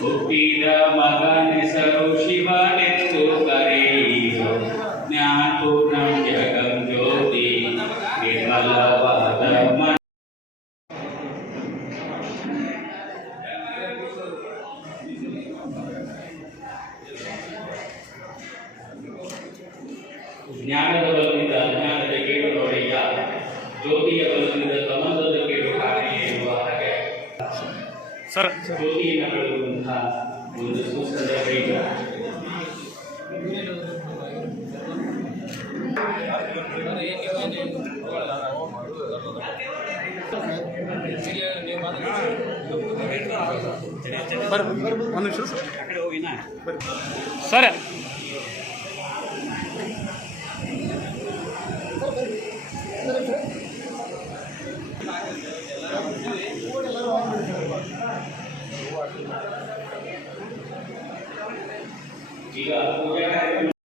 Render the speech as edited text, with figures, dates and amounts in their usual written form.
ಹುಟ್ಟಿದ ಮಗನೆಸರು ಶಿವನೆಂದು ಕರೆಯಿರೋ ಜ್ಞಾನಪೂರ್ಣಂ ಜಗಂ ಜ್ಯೋತಿ ನಿರ್ಮಲವಾದ ಜ್ಞಾನದ ಬಲದಿಂದ ಅಜ್ಞಾನದ ಕೇಡು ನೋಡೆಯ ಜ್ಯೋತಿಯ ಬಲದಿಂದ ಸಂಬಂಧದ ಕೇಡು ಕಾರಣೆ ಎನ್ನುವ ಹಾಗೆ ಸರ್ ಜ್ಯೋತಿಯನ್ನು ಬೆಳಗುವಂತಹ ಒಂದು ಸೂಕ್ತದ ಕೈಗ ಸರ್ ಈಗ